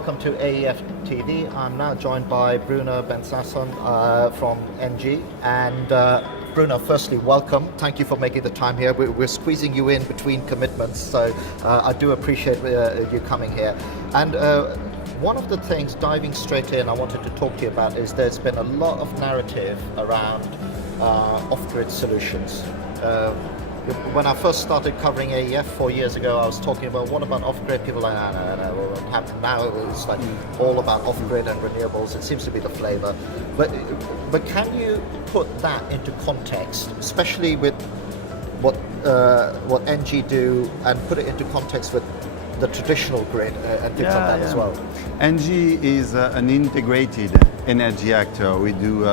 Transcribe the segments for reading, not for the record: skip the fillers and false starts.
welcome to AEF TV. I'm now joined by Bruno Bensasson from NG. And Bruno, firstly, welcome. Thank you for making the time here. We're squeezing you in between commitments, so I do appreciate you coming here. And one of the things, diving straight in, I wanted to talk to you about is there's been a lot of narrative around off-grid solutions. When I first started covering AEF 4 years ago, I was talking about what about off-grid? People are like, no. Now it's like all about off-grid and renewables. It seems to be the flavor. But can you put that into context, especially with what NG do, and put it into context with the traditional grid and things like that as well? NG is an integrated energy actor. We do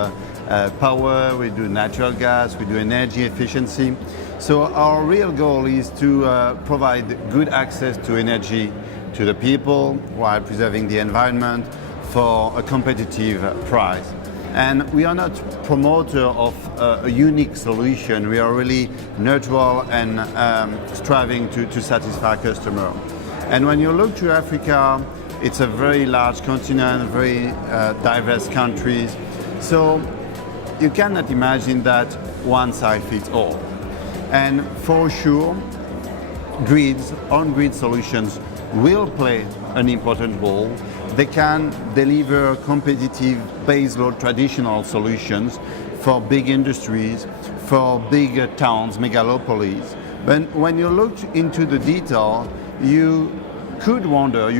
power, we do natural gas, we do energy efficiency. So our real goal is to provide good access to energy to the people while preserving the environment for a competitive price. And we are not promoter of a unique solution. We are really neutral and striving to satisfy customer. And when you look to Africa, it's a very large continent, very diverse countries. So you cannot imagine that one size fits all. And for sure, grids, on-grid solutions will play an important role. They can deliver competitive baseload traditional solutions for big industries, for big towns, megalopolis. But when you look into the detail, you should wonder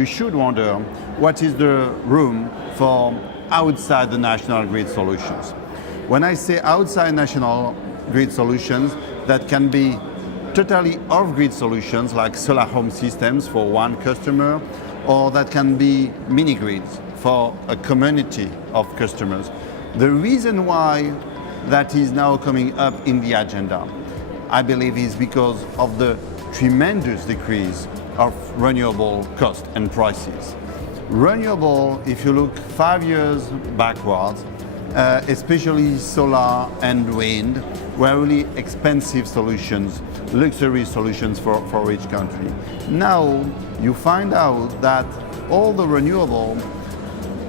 what is the room for outside the national grid solutions. When I say outside national grid solutions, that can be totally off-grid solutions like solar home systems for one customer, or that can be mini-grids for a community of customers. The reason why that is now coming up in the agenda, I believe, is because of the tremendous decrease of renewable cost and prices. Renewable, if you look 5 years backwards, especially solar and wind, were really expensive solutions, luxury solutions for each country. Now you find out that all the renewable,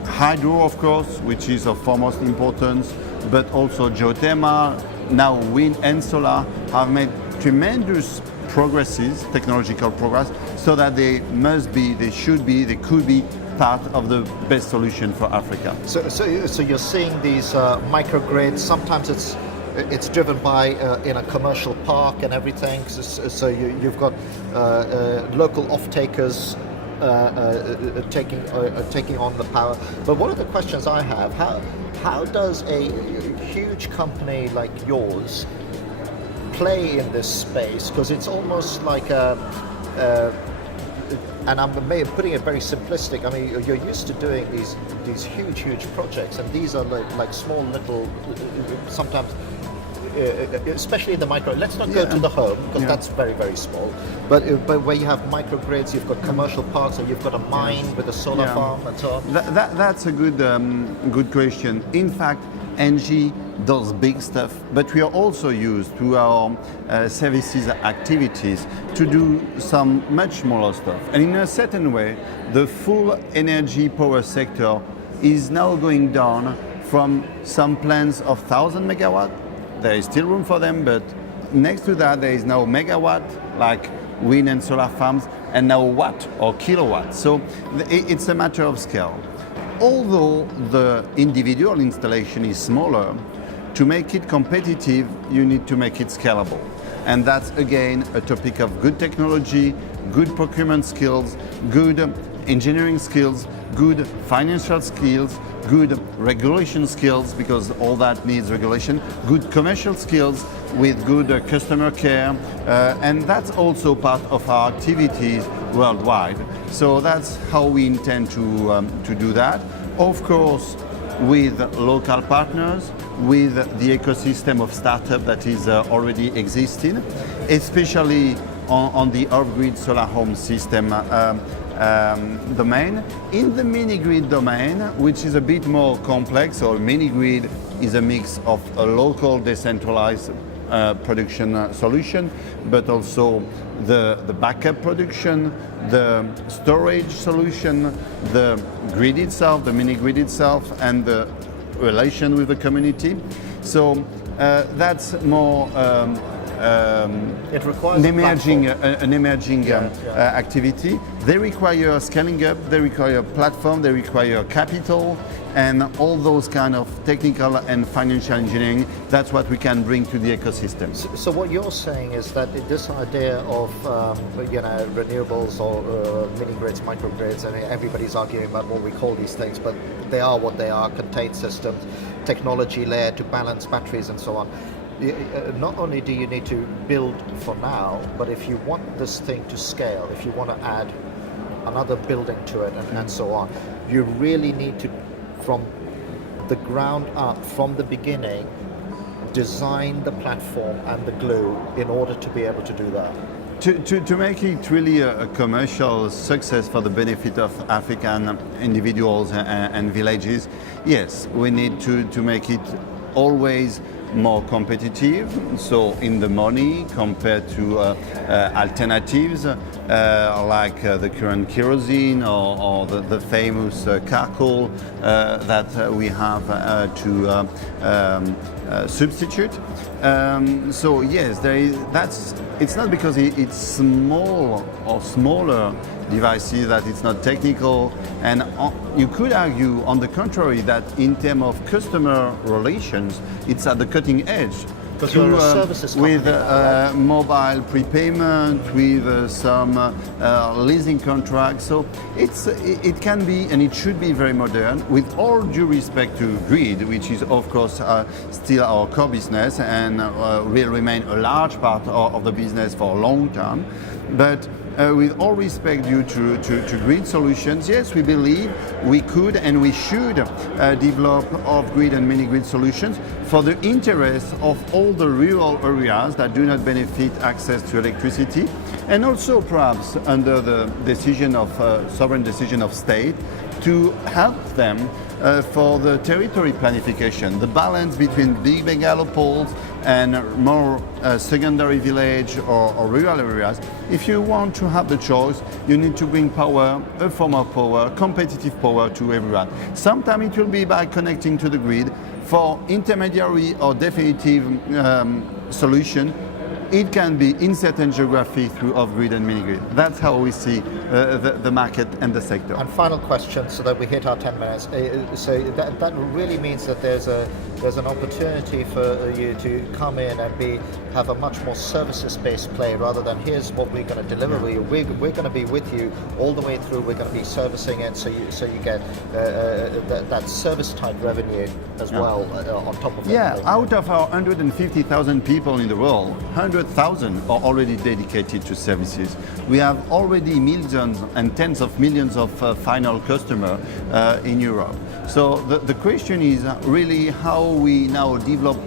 hydro of course, which is of foremost importance, but also geothermal, now wind and solar, have made tremendous progresses, technological progress, so that they should be, they could be part of the best solution for Africa. So you're seeing these microgrids. Sometimes it's driven by in a commercial park and everything. So you've got local off-takers taking on the power. But one of the questions I have: how does a huge company like yours play in this space? Because it's almost like and I'm putting it very simplistic. I mean, you're used to doing these huge projects, and these are like small little, sometimes, especially in the micro. Let's not go to the home, because that's very small. But where you have microgrids, you've got commercial parks, or you've got a mine with a solar farm and so on. That's a good question. In fact, NG does big stuff, but we are also used through our services activities to do some much smaller stuff. And in a certain way, the full energy power sector is now going down from some plants of 1,000 megawatt. There is still room for them, but next to that there is now megawatt, like wind and solar farms, and now watt or kilowatt. So it's a matter of scale. Although the individual installation is smaller, to make it competitive, you need to make it scalable. And that's, again, a topic of good technology, good procurement skills, good engineering skills, good financial skills, good regulation skills, because all that needs regulation, good commercial skills with good customer care, and that's also part of our activities worldwide. So that's how we intend to do that. Of course, with local partners, with the ecosystem of startup that is already existing, especially on the off-grid solar home system domain. In the mini-grid domain, which is a bit more complex, or mini-grid is a mix of a local decentralized production solution, but also the backup production, the storage solution, the grid itself, the mini grid itself, and the relation with the community. So that's more it requires an emerging activity. They require scaling up, they require platform, they require capital, and all those kind of technical and financial engineering. That's what we can bring to the ecosystem. So what you're saying is that this idea of renewables or mini grids, microgrids, and everybody's arguing about what we call these things, but they are what they are: contained systems, technology layer to balance batteries, and so on. Not only do you need to build for now, but if you want this thing to scale, if you want to add another building to it and so on, you really need to, from the ground up, from the beginning, design the platform and the glue in order to be able to do that. To make it really a commercial success for the benefit of African individuals and villages, yes, we need to make it always more competitive, so in the money compared to alternatives like the current kerosene or the famous charcoal that we have to substitute. So yes, it's not because it's small or smaller devices that it's not technical, and you could argue on the contrary that in terms of customer relations it's at the cutting edge. Because you're a services company with now, right? mobile prepayment, with some leasing contracts. So it can be and it should be very modern, with all due respect to grid, which is of course still our core business and will remain a large part of the business for a long time. But with all respect due to grid solutions, yes, we believe we could and we should develop off-grid and mini-grid solutions for the interest of all the rural areas that do not benefit access to electricity, and also perhaps under the decision of sovereign decision of state to help them for the territory planification, the balance between big megalopoles and more secondary village or rural areas. If you want to have the choice, you need to bring power, a form of power, competitive power to everyone. Sometimes it will be by connecting to the grid. For intermediary or definitive solution, it can be in certain geography through off-grid and mini-grid. That's how we see the market and the sector. And final question, so that we hit our 10 minutes. So that really means that there's an opportunity for you to come in and have a much more services-based play, rather than here's what we're going to deliver with you. We're going to be with you all the way through. We're going to be servicing it, so you get that service type revenue as well on top of it. Yeah, out of our 150,000 people in the world, 100,000 are already dedicated to services. We have already millions and tens of millions of final customers in Europe. So the question is really how we now develop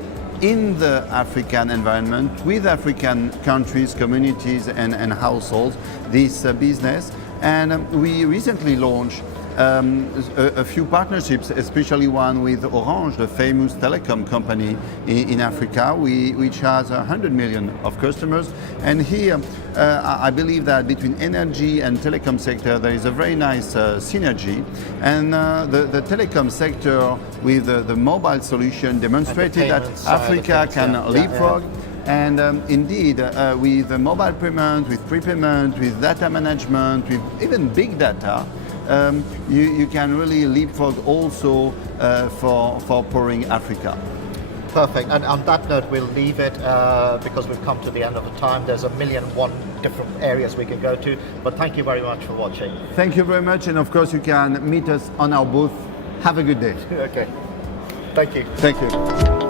in the African environment with African countries, communities and households this business. And we recently launched a few partnerships, especially one with Orange, the famous telecom company in Africa, which has 100 million of customers. And here, I believe that between energy and telecom sector, there is a very nice synergy. And the telecom sector with the mobile solution demonstrated that Africa can leapfrog. And indeed, with the mobile payment, with prepayment, with data management, with even big data, you can really leapfrog also for powering Africa. Perfect. And on that note, we'll leave it because we've come to the end of the time. There's 1,000,001 different areas we can go to. But thank you very much for watching. Thank you very much. And of course, you can meet us on our booth. Have a good day. Okay. Thank you. Thank you.